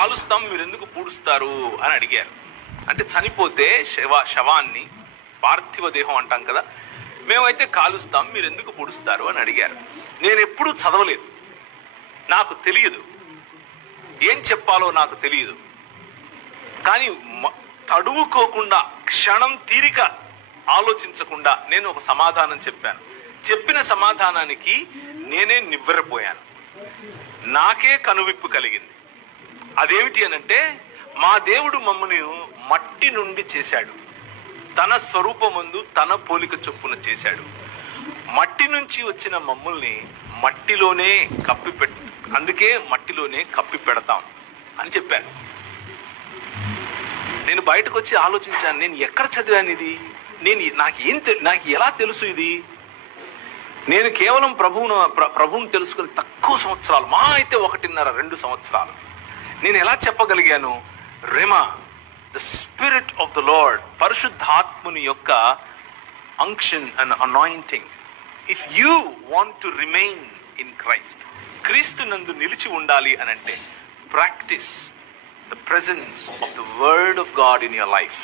కాలుస్తాం, మీరు ఎందుకు పూడుస్తారు అని అడిగారు. అంటే చనిపోతే శవాన్ని, పార్థివ దేహం అంటాం కదా, మేమైతే కాలుస్తాం, మీరు ఎందుకు పూడుస్తారు అని అడిగారు. నేను ఎప్పుడూ చదవలేదు, నాకు తెలియదు, ఏం చెప్పాలో నాకు తెలియదు. కానీ తడువుకోకుండా, క్షణం తీరిక ఆలోచించకుండా నేను ఒక సమాధానం చెప్పాను. చెప్పిన సమాధానానికి నేనే నివ్వెరపోయాను, నాకే కనువిప్పు కలిగింది. అదేమిటి అనంటే, మా దేవుడు మమ్మల్ని మట్టి నుండి చేశాడు, తన స్వరూపమందు తన పోలిక చొప్పున చేశాడు. మట్టి నుంచి వచ్చిన మమ్మల్ని మట్టిలోనే అందుకే మట్టిలోనే కప్పి పెడతాం అని చెప్పాను. నేను బయటకు వచ్చి ఆలోచించాను, నేను ఎక్కడ చదివాను ఇది, నాకు ఎలా తెలుసు ఇది? నేను కేవలం ప్రభువును తెలుసుకుని తక్కువ సంవత్సరాలు, మా అయితే 1.5-2 సంవత్సరాలు. నేను ఎలా చెప్పగలిగాను? Rhema, the spirit of the Lord, పరిశుద్ధాత్ముని యొక్క unction and anointing. If you want to remain in Christ, క్రీస్తు నందు నిలిచి ఉండాలి అనంటే, practice the presence of the word of God in your life.